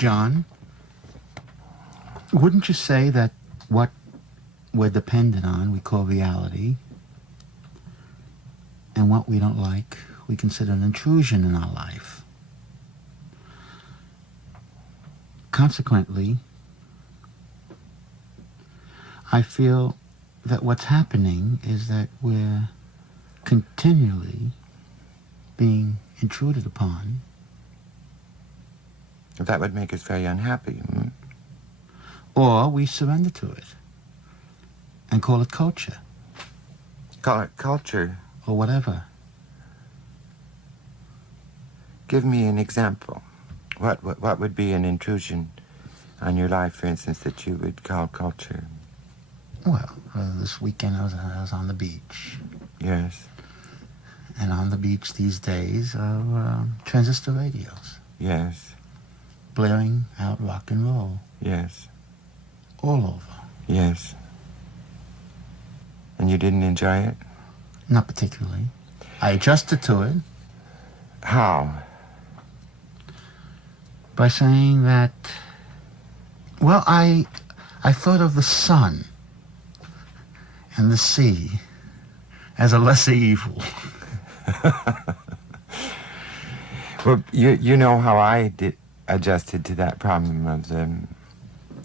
John, wouldn't you say that what we're dependent on we call reality, and what we don't like we consider an intrusion in our life? Consequently, I feel that what's happening is that we're continually being intruded upon. That would make us very unhappy. Or we surrender to it and call it culture. Call it culture? Or whatever. Give me an example. What would be an intrusion on your life, for instance, that you would call culture? Well, this weekend I was on the beach. Yes. And on the beach these days are transistor radios. Yes. Blaring out rock and roll. Yes. All over. Yes. And you didn't enjoy it? Not particularly. I adjusted to it. How? By saying that, well, I thought of the sun and the sea as a lesser evil. Well, you know how I adjusted to that problem of the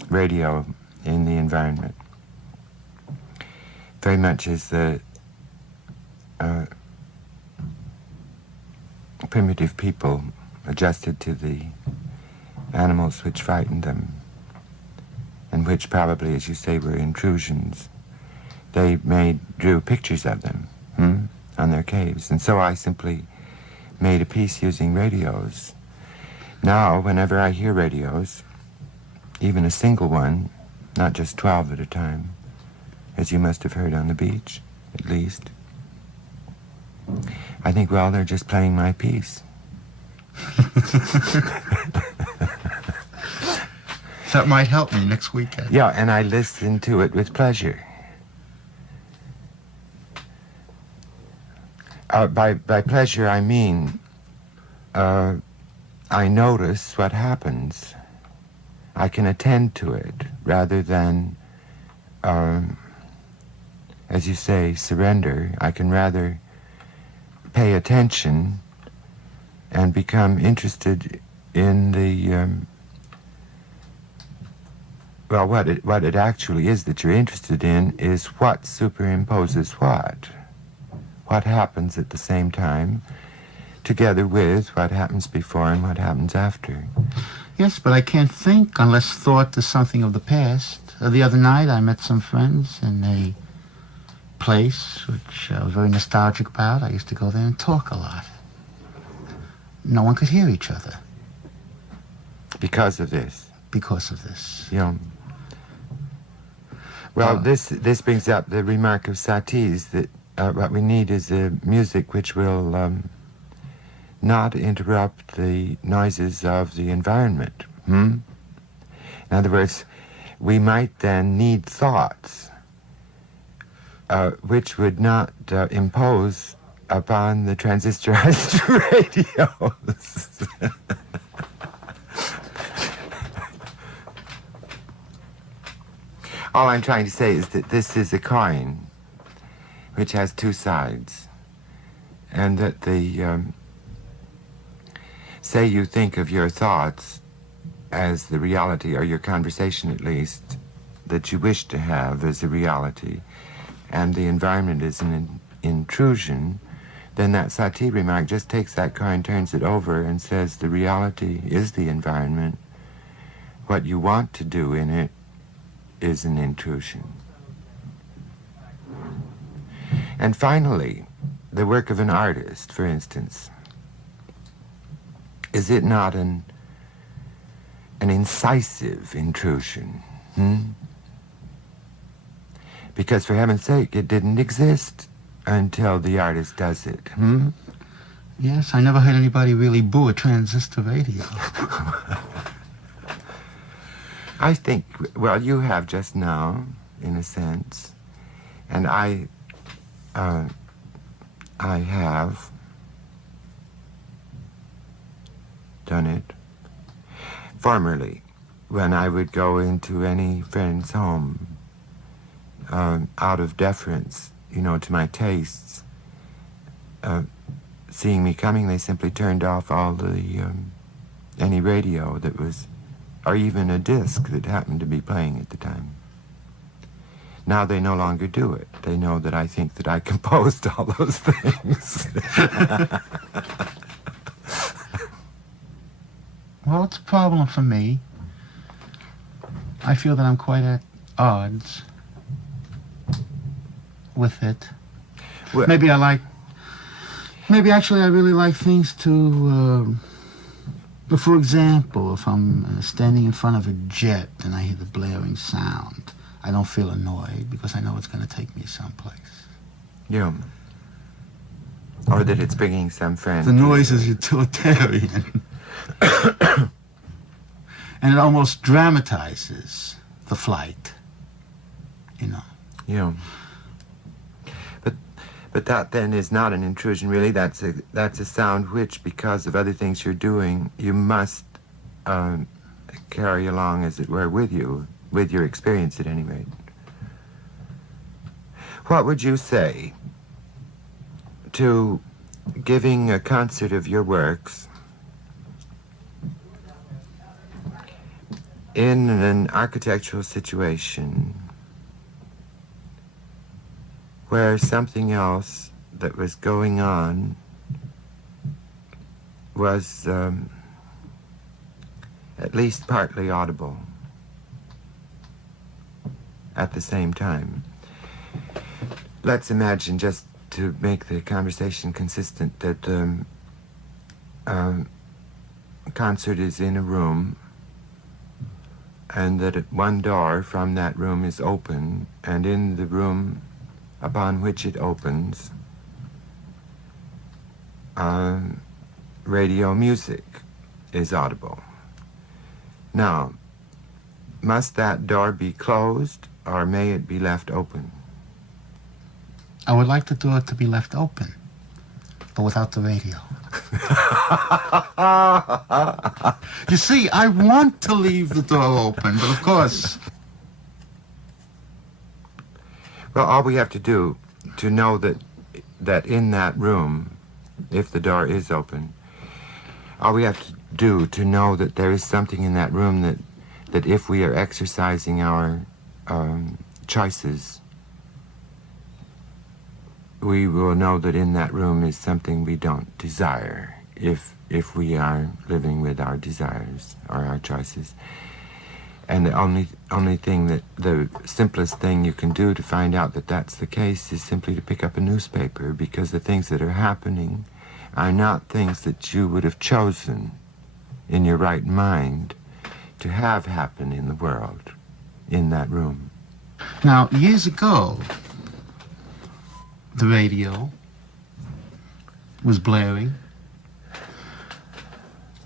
radio in the environment. Very much as the primitive people adjusted to the animals which frightened them, and which probably, as you say, were intrusions. They drew pictures of them on their caves. And so I simply made a piece using radios. Now, whenever I hear radios, even a single one, not just 12 at a time, as you must have heard on the beach, at least, I think, well, they're just playing my piece. That might help me next weekend. Yeah, and I listen to it with pleasure. By pleasure, I mean I notice what happens. I can attend to it rather than, as you say, surrender. I can rather pay attention and become interested in the, well, what it actually is that you're interested in is what superimposes what. What happens at the same time, together with what happens before and what happens after. Yes, but I can't think unless thought is something of the past. The other night I met some friends in a place which I was very nostalgic about. I used to go there and talk a lot. No one could hear each other. Because of this? Because of this. Yeah. Well, this brings up the remark of Satie's that what we need is a music which will not interrupt the noises of the environment. In other words, we might then need thoughts which would not impose upon the transistorized radios. All I'm trying to say is that this is a coin which has two sides, and that the, say you think of your thoughts as the reality, or your conversation at least, that you wish to have as a reality, and the environment is an intrusion, then that Satie remark just takes that coin, turns it over, and says the reality is the environment. What you want to do in it is an intrusion. And finally, the work of an artist, for instance, is it not an incisive intrusion? Because, for heaven's sake, it didn't exist until the artist does it. Yes, I never heard anybody really boo a transistor radio. I think, well, you have just now, in a sense, and I have done it. formerly, when I would go into any friend's home, out of deference, to my tastes, seeing me coming, they simply turned off all the any radio that was, or even a disc that happened to be playing at the time. Now they no longer do it. They know that I think that I composed all those things. Well, it's a problem for me. I feel that I'm quite at odds with it. Well, Maybe actually I really like things to, for example, if I'm standing in front of a jet and I hear the blaring sound, I don't feel annoyed because I know it's going to take me someplace. yeah. Or that it's bringing some friend. The noise is utilitarian. And it almost dramatizes the flight, Yeah. But that then is not an intrusion, really. That's a sound which, because of other things you're doing, you must carry along, as it were, with you, with your experience at any rate. What would you say to giving a concert of your works in an architectural situation where something else that was going on was at least partly audible at the same time? Let's imagine, just to make the conversation consistent, that concert is in a room, and that one door from that room is open, and in the room upon which it opens, radio music is audible. Now, must that door be closed, or may it be left open? I would like the door to be left open, but without the radio. You see, I want to leave the door open, but of course... Well, all we have to do to know that in that room, if the door is open, all we have to do to know that there is something in that room that if we are exercising our choices, we will know that in that room is something we don't desire, if we are living with our desires or our choices. And the only thing the simplest thing you can do to find out that that's the case is simply to pick up a newspaper, because the things that are happening are not things that you would have chosen in your right mind to have happen in the world, in that room. Now, years ago, the radio was blaring.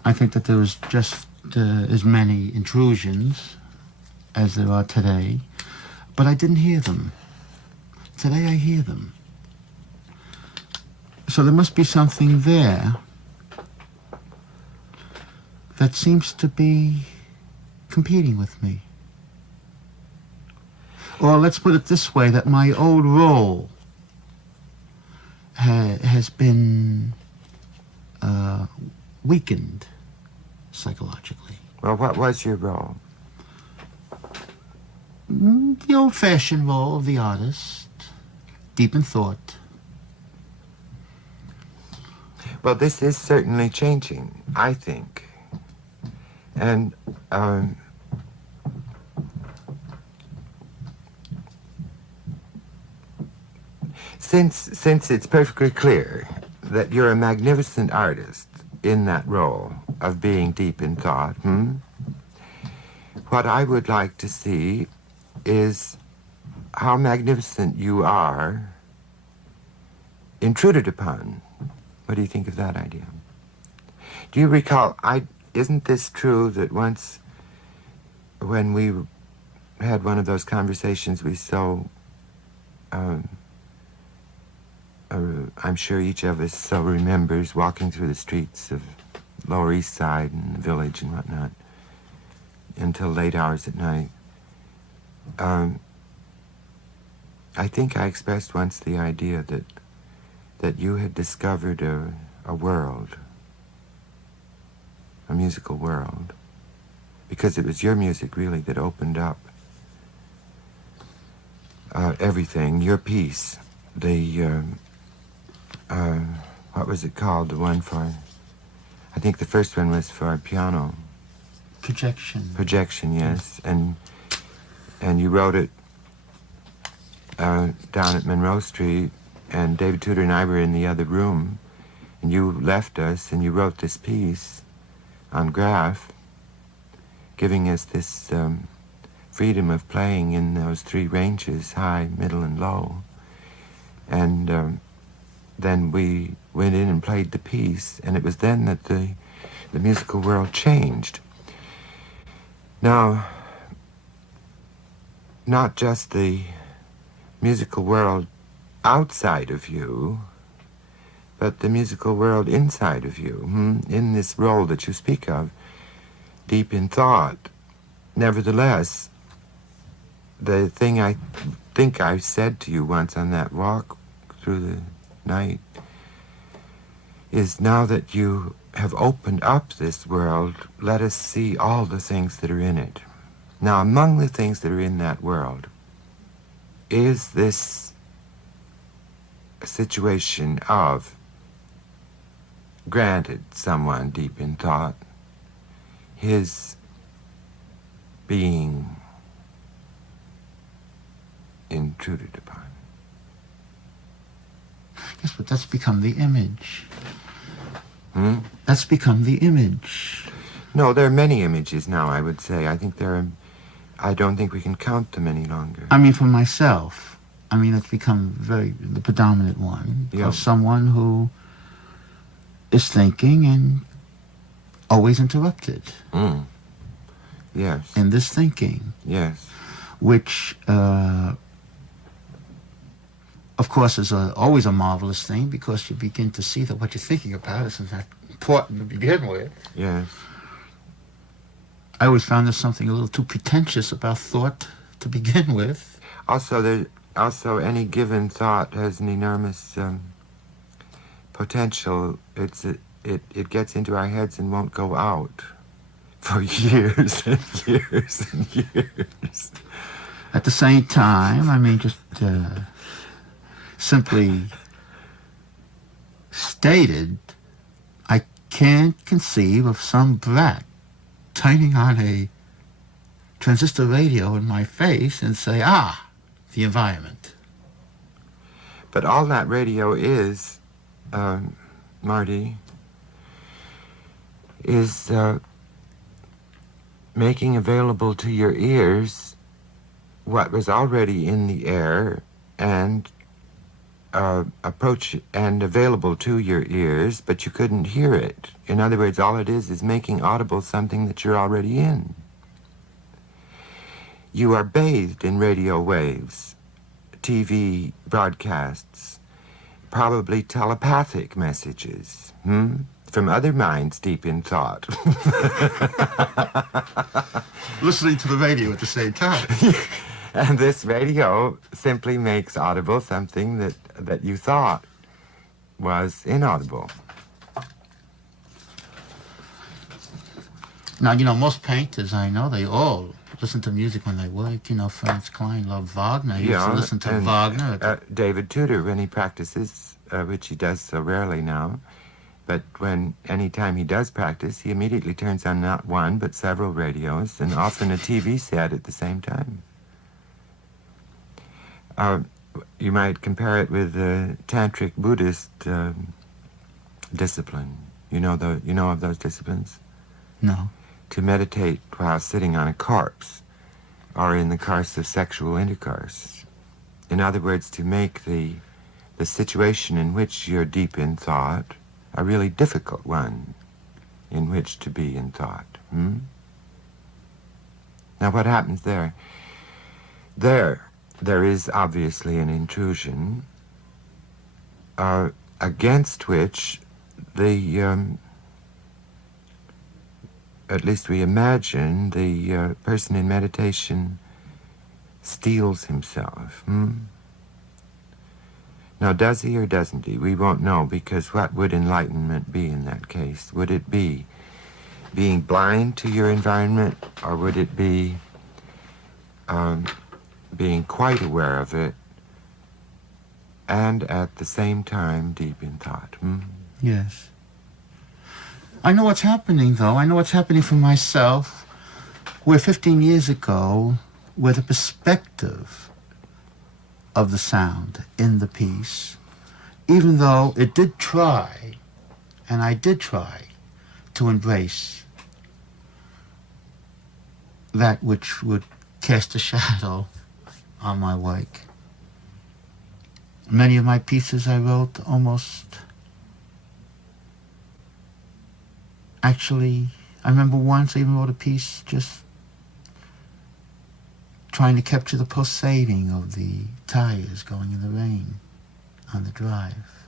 I think that there was just as many intrusions as there are today, but I didn't hear them. Today I hear them. So there must be something there that seems to be competing with me. Or let's put it this way, that my old role has been weakened psychologically. Well, what was your role? The old-fashioned role of the artist, deep in thought. Well, this is certainly changing, I think. And since it's perfectly clear that you're a magnificent artist in that role of being deep in thought, what I would like to see is how magnificent you are intruded upon. What do you think of that idea? Do you recall, isn't this true that once when we had one of those conversations we so, I'm sure each of us so remembers walking through the streets of Lower East Side and the village and whatnot, until late hours at night. I think I expressed once the idea that you had discovered a world, a musical world, because it was your music really that opened up everything. Your piece, the what was it called? The one for, I think the first one was for piano. Projection. Projection, yes, and you wrote it down at Monroe Street, and David Tudor and I were in the other room, and you left us, and you wrote this piece on graph, giving us this freedom of playing in those three ranges, high, middle, and low. And then we went in and played the piece, and it was then that the musical world changed. Now, not just the musical world outside of you, but the musical world inside of you, in this role that you speak of, deep in thought. Nevertheless, the thing I think I said to you once on that walk through the night is, now that you have opened up this world, let us see all the things that are in it. Now, among the things that are in that world is this situation of, granted, someone deep in thought, his being intruded upon. Yes, but that's become the image. That's become the image. No, there are many images now, I would say. I don't think we can count them any longer. I mean, for myself, it's become the predominant one. Yeah. Of someone who is thinking and always interrupted. Yes. In this thinking. Yes. Which, of course, is always a marvelous thing, because you begin to see that what you're thinking about isn't that important to begin with. Yes. I always found there's something a little too pretentious about thought to begin with. Also, any given thought has an enormous potential. It gets into our heads and won't go out for years and years and years. At the same time, just simply stated, I can't conceive of some brat turning on a transistor radio in my face and say, the environment. But all that radio is, Marty, is making available to your ears what was already in the air, and approach and available to your ears, but you couldn't hear it. In other words, all it is making audible something that you're already in. You are bathed in radio waves, TV broadcasts, probably telepathic messages, from other minds deep in thought. Listening to the radio at the same time. And this radio simply makes audible something that you thought was inaudible. Now, most painters I know, they all listen to music when they work. Franz Klein loved Wagner. He used to listen to Wagner. David Tudor, when he practices, which he does so rarely now, but any time he does practice, he immediately turns on not one, but several radios, and often a TV set at the same time. You might compare it with the Tantric Buddhist discipline. You know of those disciplines? No. To meditate while sitting on a corpse, or in the course of sexual intercourse. In other words, to make the situation in which you're deep in thought a really difficult one in which to be in thought. Now, what happens there? There is obviously an intrusion against which the at least we imagine, the person in meditation steals himself. Now, does he or doesn't he? We won't know, because what would enlightenment be in that case? Would it be being blind to your environment, or would it be being quite aware of it and at the same time deep in thought? Yes. I know what's happening, though. I know what's happening for myself, where 15 years ago, where the perspective of the sound in the piece, even though it did try, and I did try, to embrace that which would cast a shadow on my work. Many of my pieces I wrote almost... Actually, I remember once I even wrote a piece just trying to capture the pulsating of the tires going in the rain on the drive.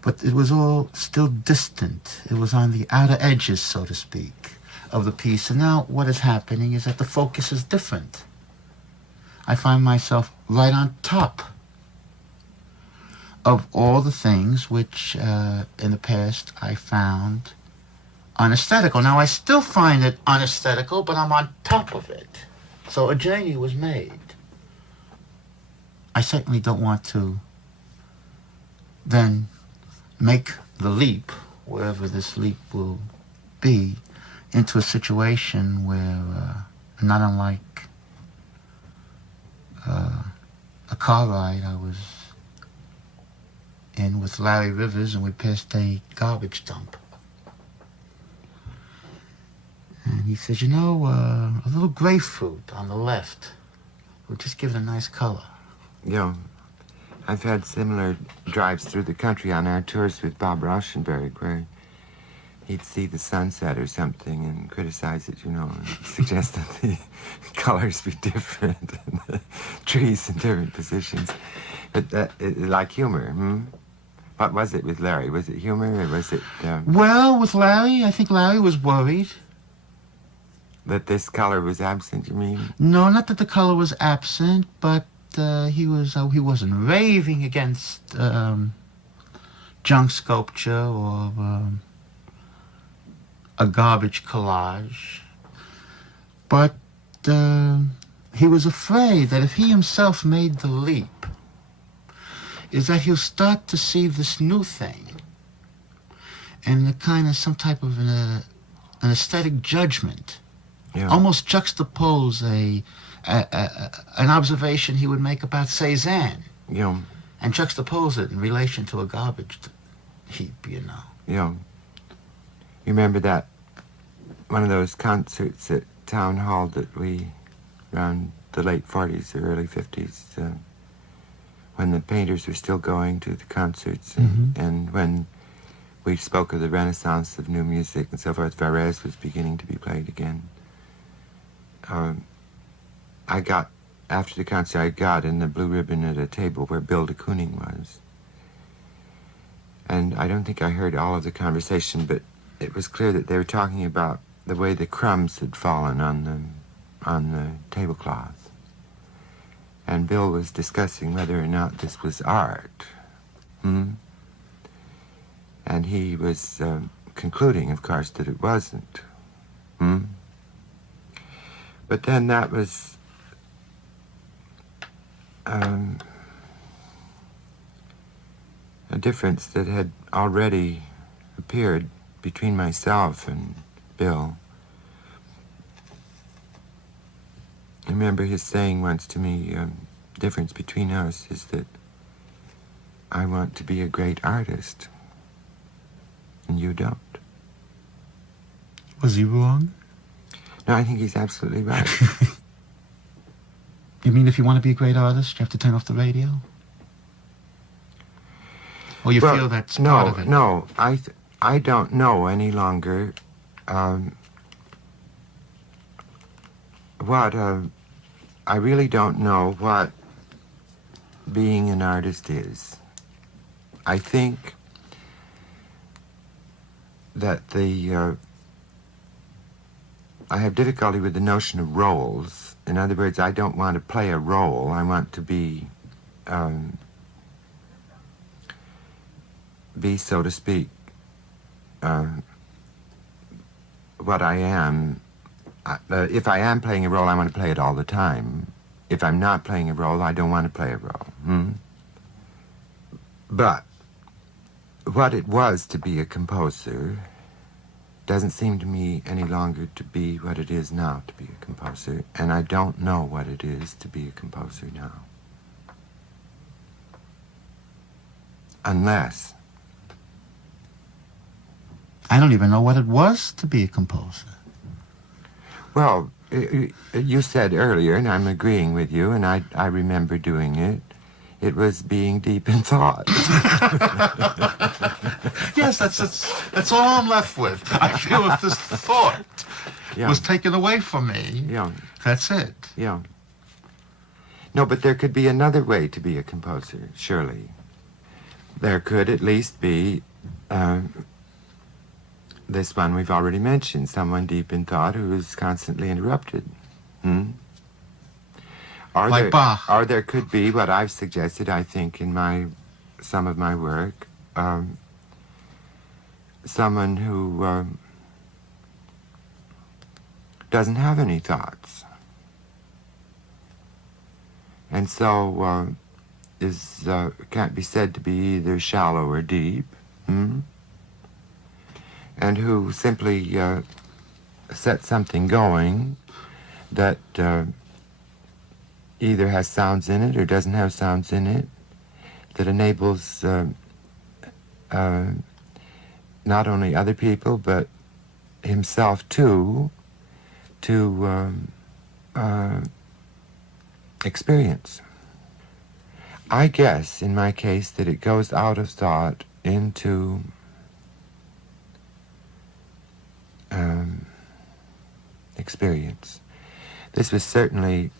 But it was all still distant. It was on the outer edges, so to speak, of the piece. And now what is happening is that the focus is different. I find myself right on top of all the things which in the past I found unaesthetical. Now, I still find it unaesthetical, but I'm on top of it. So a journey was made. I certainly don't want to then make the leap, wherever this leap will be, into a situation where, not unlike a car ride I was in with Larry Rivers, and we passed a garbage dump. And he says, you know, a little grapefruit on the left will just give it a nice color. Yeah. I've had similar drives through the country on our tours with Bob Rauschenberg, where he'd see the sunset or something and criticize it, and suggest that the colors be different and the trees in different positions. But like humor, What was it with Larry? Was it humor or was it... Well, with Larry, I think Larry was worried. That this color was absent, you mean? No, not that the color was absent, but he wasn't raving against junk sculpture or a garbage collage. But he was afraid that if he himself made the leap, is that he'll start to see this new thing and the kind of some type of an aesthetic judgment. Yeah. Almost juxtapose an observation he would make about Cézanne. Yeah. And juxtapose it in relation to a garbage heap, Yeah. You remember that one of those concerts at Town Hall that we, around the late 40s or early 50s, when the painters were still going to the concerts, and when we spoke of the renaissance of new music and so forth, Varese was beginning to be played again. After the concert, I got in the blue ribbon at a table where Bill de Kooning was. And I don't think I heard all of the conversation, but it was clear that they were talking about the way the crumbs had fallen on the tablecloth. And Bill was discussing whether or not this was art. And he was concluding, of course, that it wasn't. But then that was a difference that had already appeared between myself and Bill. I remember his saying once to me, the difference between us is that I want to be a great artist, and you don't. Was he wrong? No, I think he's absolutely right. You mean if you want to be a great artist, you have to turn off the radio? Or you feel that's part of it? No, I don't know any longer I really don't know what being an artist is. I think that the I have difficulty with the notion of roles. In other words, I don't want to play a role. I want to be, so to speak, what I am. If I am playing a role, I want to play it all the time. If I'm not playing a role, I don't want to play a role. But what it was to be a composer doesn't seem to me any longer to be what it is now to be a composer, and I don't know what it is to be a composer now. Unless... I don't even know what it was to be a composer. Well, you said earlier, and I'm agreeing with you, and I remember doing it, it was being deep in thought. Yes, that's all I'm left with. I feel if this thought was taken away from me, that's it. Yeah. No, but there could be another way to be a composer, surely. There could at least be this one we've already mentioned, someone deep in thought who is constantly interrupted. Like Bach. Or there could be what I've suggested, I think, in some of my work, someone who doesn't have any thoughts. And so can't be said to be either shallow or deep, and who simply set something going that either has sounds in it or doesn't have sounds in it, that enables not only other people but himself too to experience. I guess in my case that it goes out of thought into experience. This was certainly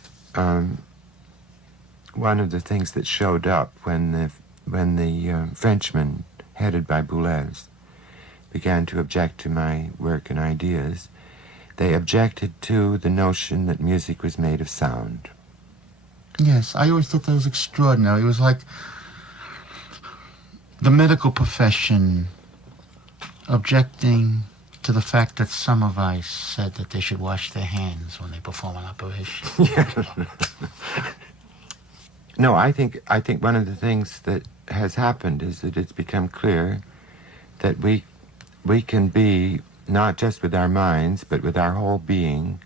one of the things that showed up when the Frenchmen, headed by Boulez, began to object to my work and ideas. They objected to the notion that music was made of sound. Yes, I always thought that was extraordinary. It was like the medical profession objecting to the fact that Semmelweis said that they should wash their hands when they perform an operation. No, I think one of the things that has happened is that it's become clear that we can be, not just with our minds, but with our whole being,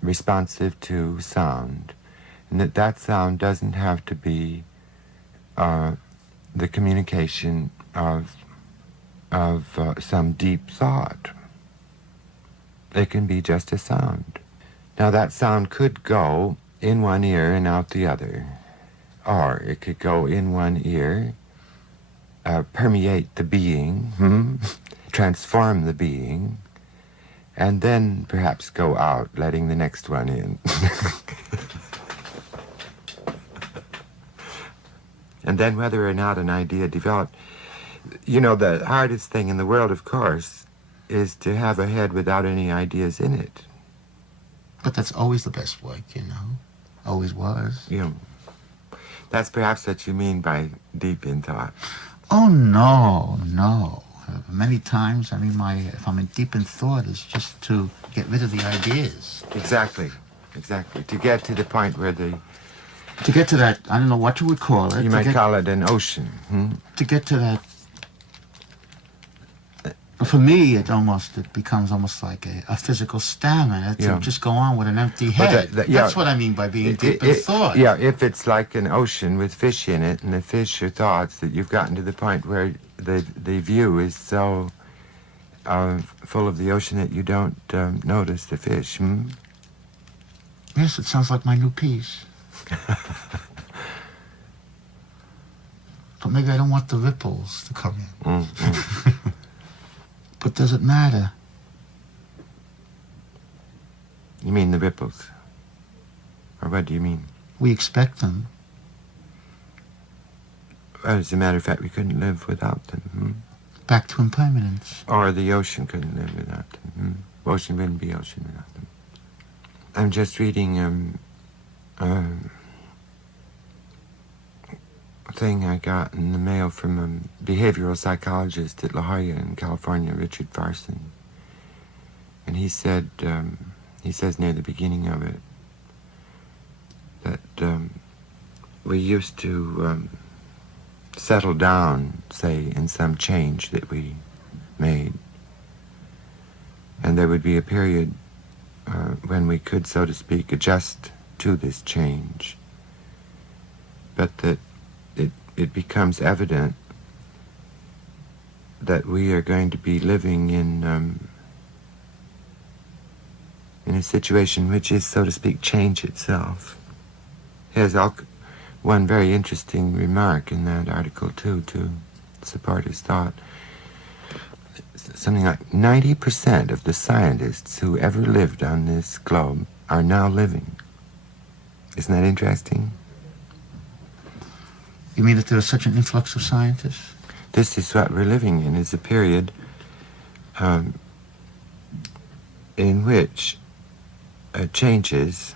responsive to sound, and that sound doesn't have to be the communication of some deep thought. It can be just a sound. Now that sound could go in one ear and out the other, or it could go in one ear, permeate the being, transform the being, and then perhaps go out, letting the next one in. And then whether or not an idea developed, the hardest thing in the world, of course, is to have a head without any ideas in it. But that's always the best work, Always was. That's perhaps what you mean by deep in thought. Oh, no. Many times, if I'm in deep in thought, it's just to get rid of the ideas. Exactly. To get to the point where to get to that, I don't know what you would call it. You might call it an ocean. To get to that, for me, it becomes almost like a physical stamina to just go on with an empty head. That's what I mean by being deep in thought. Yeah, if it's like an ocean with fish in it, and the fish are thoughts, that you've gotten to the point where the view is so full of the ocean that you don't notice the fish. Yes, it sounds like my new piece. But maybe I don't want the ripples to come in. But does it matter? You mean the ripples? Or what do you mean? We expect them. Well, as a matter of fact, we couldn't live without them. Back to impermanence. Or the ocean couldn't live without them. Ocean wouldn't be ocean without them. I'm just reading a thing I got in the mail from a behavioral psychologist at La Jolla in California, Richard Farson. And he said, he says near the beginning of it, that we used to settle down, say, in some change that we made. And there would be a period when we could, so to speak, adjust to this change. But that it becomes evident that we are going to be living in a situation which is, so to speak, change itself. He has one very interesting remark in that article, too, to support his thought. Something like 90% of the scientists who ever lived on this globe are now living. Isn't that interesting? You mean that there is such an influx of scientists? This is what we're living in, is a period in which changes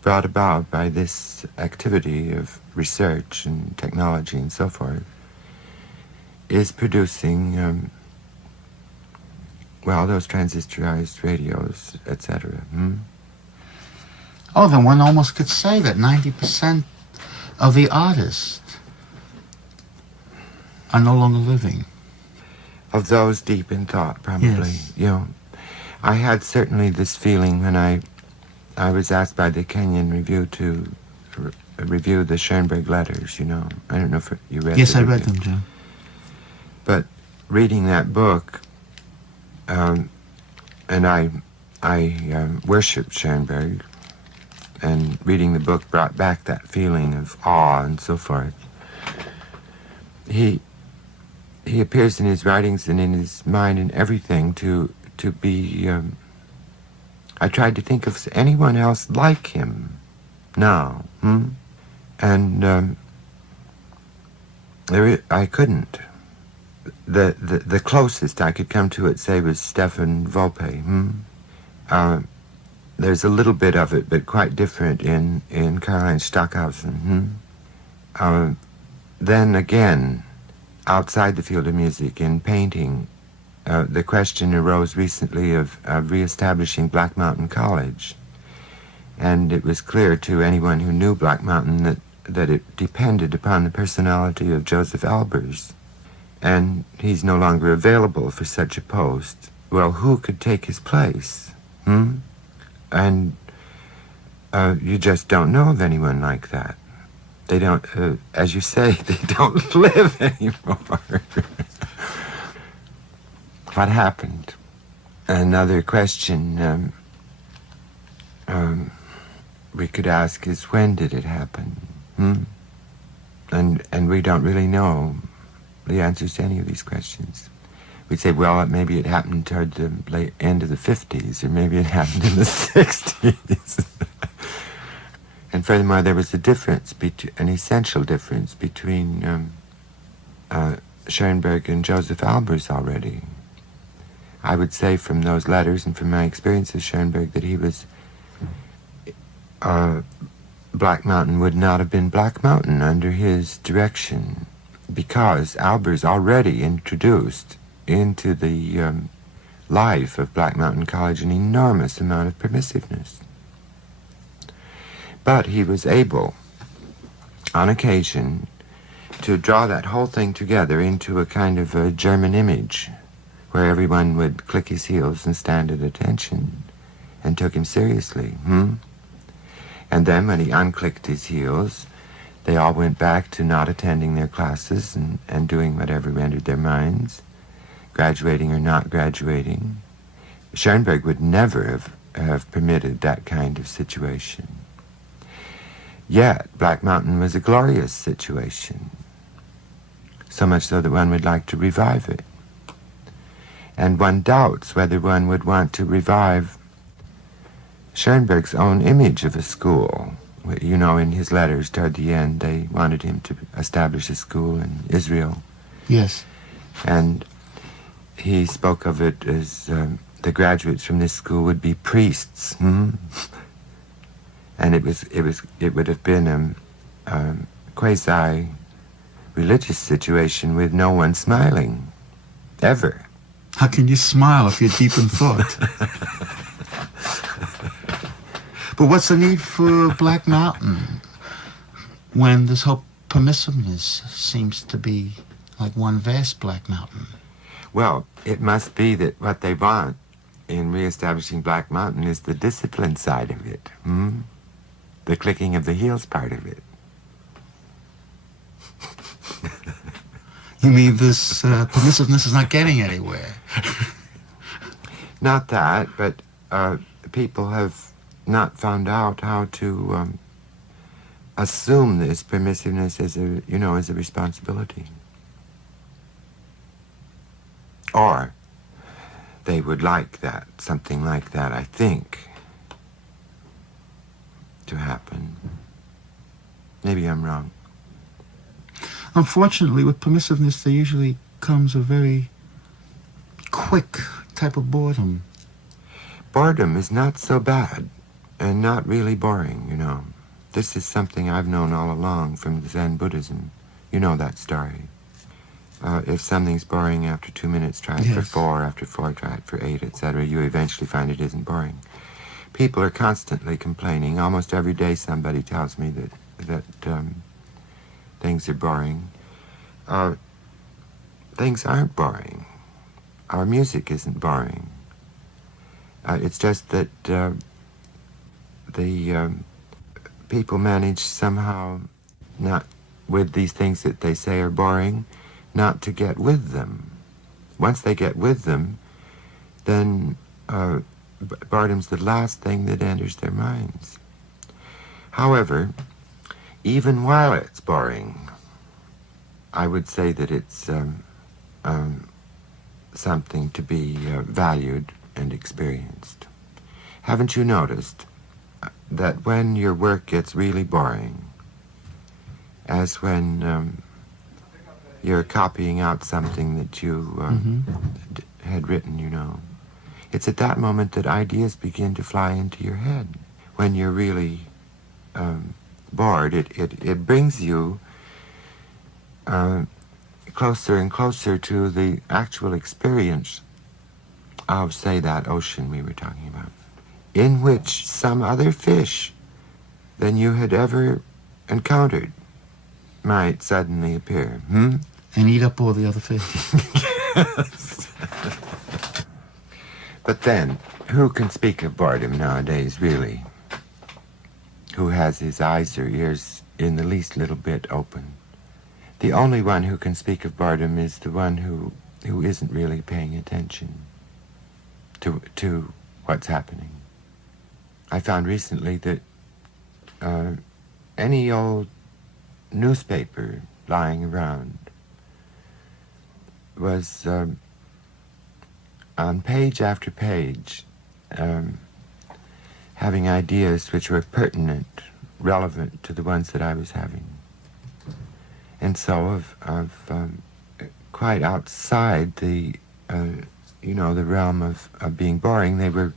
brought about by this activity of research and technology and so forth is producing, well, those transistorized radios, etc. Oh, then one almost could say that 90% of the artists are no longer living. Of those deep in thought, probably. Yes. You know, I had certainly this feeling when I was asked by the Kenyan Review to review the Schoenberg letters, you know. I don't know if you read them. Yes, I read them, Jim. But reading that book, and I worshipped Schoenberg, and reading the book brought back that feeling of awe and so forth. He appears in his writings and in his mind and everything to be. I tried to think of anyone else like him now, and I couldn't. The closest I could come to it, say, was Stefan Volpe. There's a little bit of it, but quite different in Caroline Stockhausen. Then again, outside the field of music, in painting, the question arose recently of reestablishing Black Mountain College. And it was clear to anyone who knew Black Mountain that it depended upon the personality of Joseph Albers. And he's no longer available for such a post. Well, who could take his place? And you just don't know of anyone like that. They don't, as you say, they don't live anymore. What happened? Another question we could ask is, when did it happen? And we don't really know the answers to any of these questions. We'd say, well, maybe it happened toward the late end of the 50s, or maybe it happened in the 60s. And furthermore, there was a difference, an essential difference between Schoenberg and Joseph Albers already. I would say from those letters and from my experience of Schoenberg that he was, Black Mountain would not have been Black Mountain under his direction, because Albers already introduced into the life of Black Mountain College an enormous amount of permissiveness. But he was able, on occasion, to draw that whole thing together into a kind of a German image, where everyone would click his heels and stand at attention and took him seriously. And then when he unclicked his heels, they all went back to not attending their classes and doing whatever entered their minds, graduating or not graduating. Schoenberg would never have permitted that kind of situation. Yet, Black Mountain was a glorious situation, so much so that one would like to revive it. And one doubts whether one would want to revive Schoenberg's own image of a school. You know, in his letters toward the end, they wanted him to establish a school in Israel. Yes. And he spoke of it as the graduates from this school would be priests. And it would have been a quasi-religious situation with no one smiling, ever. How can you smile if you're deep in thought? But what's the need for Black Mountain when this whole permissiveness seems to be like one vast Black Mountain? Well, it must be that what they want in reestablishing Black Mountain is the discipline side of it. The clicking of the heels part of it. You mean this permissiveness is not getting anywhere? Not that, but people have not found out how to assume this permissiveness as a responsibility. Or they would like that, something like that, I think, to happen. Maybe I'm wrong. Unfortunately, with permissiveness, there usually comes a very quick type of boredom. Boredom is not so bad and not really boring, This is something I've known all along from Zen Buddhism. You know that story. If something's boring after 2 minutes, try it for 4. After 4, try it for 8, etc. You eventually find it isn't boring. People are constantly complaining. Almost every day somebody tells me that things are boring. Things aren't boring. Our music isn't boring. It's just that the people manage somehow, not with these things that they say are boring, not to get with them. Once they get with them, then boredom's the last thing that enters their minds. However, even while it's boring, I would say that it's something to be valued and experienced. Haven't you noticed that when your work gets really boring, as when you're copying out something that you had written, it's at that moment that ideas begin to fly into your head. When you're really bored, it brings you closer and closer to the actual experience of, say, that ocean we were talking about, in which some other fish than you had ever encountered might suddenly appear. And eat up all the other fish. Yes. But then, who can speak of boredom nowadays, really? Who has his eyes or ears in the least little bit open? The only one who can speak of boredom is the one who isn't really paying attention to what's happening. I found recently that any old newspaper lying around was on page after page having ideas which were pertinent, relevant to the ones that I was having. And so of quite outside the the realm of being boring, they were,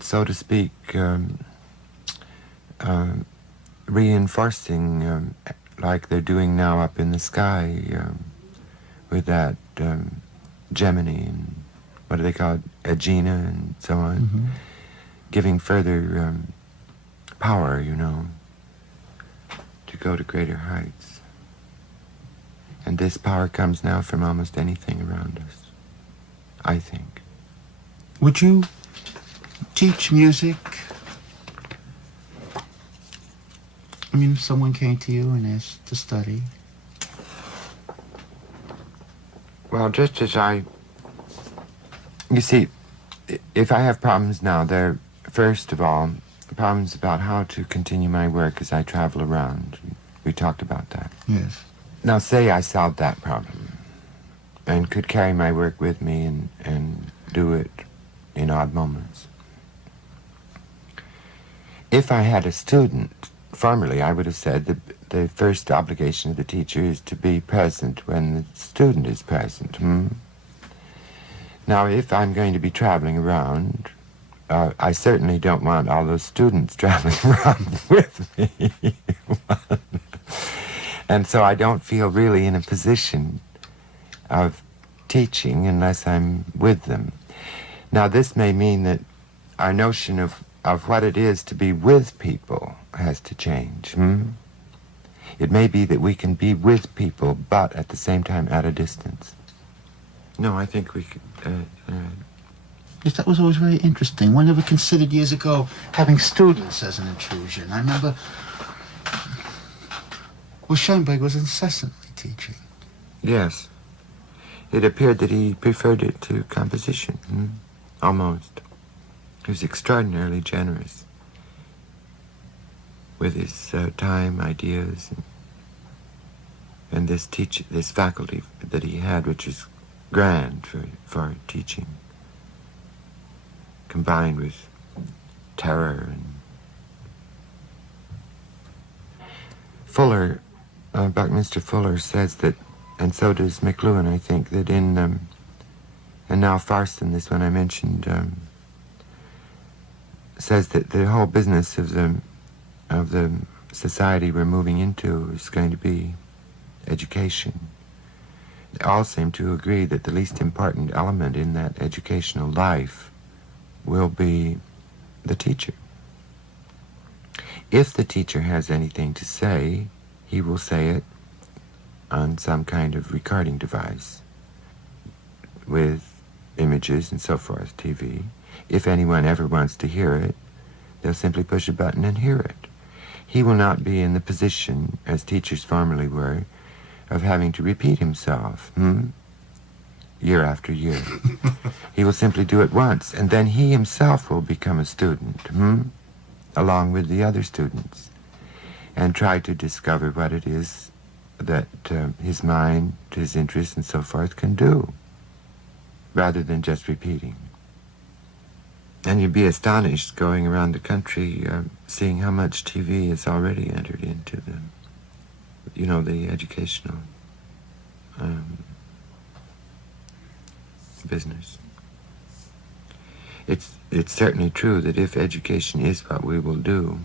so to speak, reinforcing, like they're doing now up in the sky with that Gemini and what do they call it, Aegina and so on, giving further power, to go to greater heights. And this power comes now from almost anything around us, I think. Would you teach music? I mean, if someone came to you and asked to study. Well, just as you see, if I have problems now, they're, first of all, problems about how to continue my work as I travel around. We talked about that. Yes. Now, say I solved that problem and could carry my work with me and do it in odd moments. If I had a student, formerly I would have said that the first obligation of the teacher is to be present when the student is present. Now, if I'm going to be traveling around, I certainly don't want all those students traveling around with me. And so I don't feel really in a position of teaching unless I'm with them. Now, this may mean that our notion of what it is to be with people has to change. It may be that we can be with people, but at the same time at a distance. No, I think we could... Yes, that was always very interesting. One never considered years ago having students as an intrusion. I remember... Well, Schoenberg was incessantly teaching. Yes. It appeared that he preferred it to composition, almost. He was extraordinarily generous with his time, ideas, and this faculty that he had, which is grand for teaching, combined with terror. And Fuller, Buckminster Fuller says that, and so does McLuhan, I think, that in, and now Farson, this one I mentioned, says that the whole business of the society we're moving into is going to be education. They all seem to agree that the least important element in that educational life will be the teacher. If the teacher has anything to say, he will say it on some kind of recording device with images and so forth, TV. If anyone ever wants to hear it, they'll simply push a button and hear it. He will not be in the position, as teachers formerly were, of having to repeat himself, year after year. He will simply do it once, and then he himself will become a student, along with the other students, and try to discover what it is that his mind, his interests, and so forth can do, rather than just repeating. And you'd be astonished going around the country, seeing how much TV has already entered into the educational business. It's certainly true that if education is what we will do,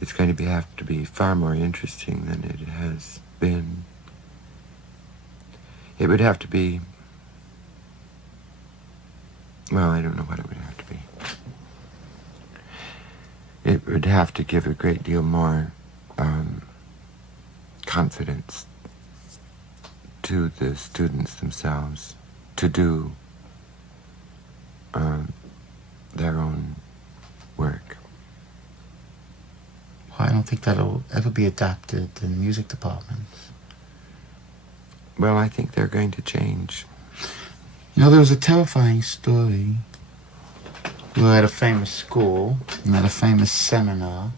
it's going to have to be far more interesting than it has been. It would have to be, well, I don't know what it would have to be. It would have to give a great deal more confidence to the students themselves to do their own work. Well, I don't think that'll ever be adapted in music departments. Well, I think they're going to change. You know, there was a terrifying story. We were at a famous school, and at a famous seminar,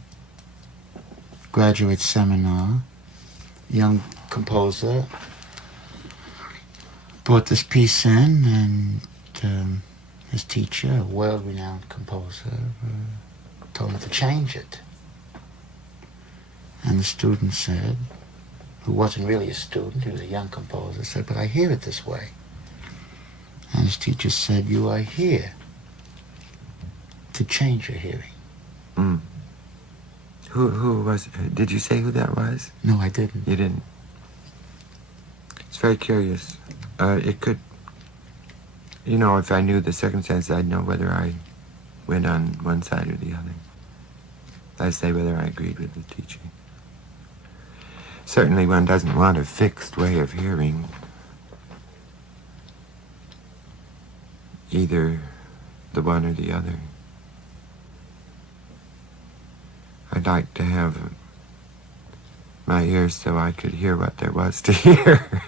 graduate seminar. A young composer brought this piece in, and his teacher, a world-renowned composer, told him to change it. And the student said, who wasn't really a student, he was a young composer, said, "But I hear it this way." And his teacher said, "You are here to change your hearing." Who was, did you say who that was? No, I didn't. You didn't. It's very curious. It could, if I knew the circumstances, I'd know whether I went on one side or the other. I'd say whether I agreed with the teaching. Certainly one doesn't want a fixed way of hearing. Either the one or the other. I'd like to have my ears so I could hear what there was to hear.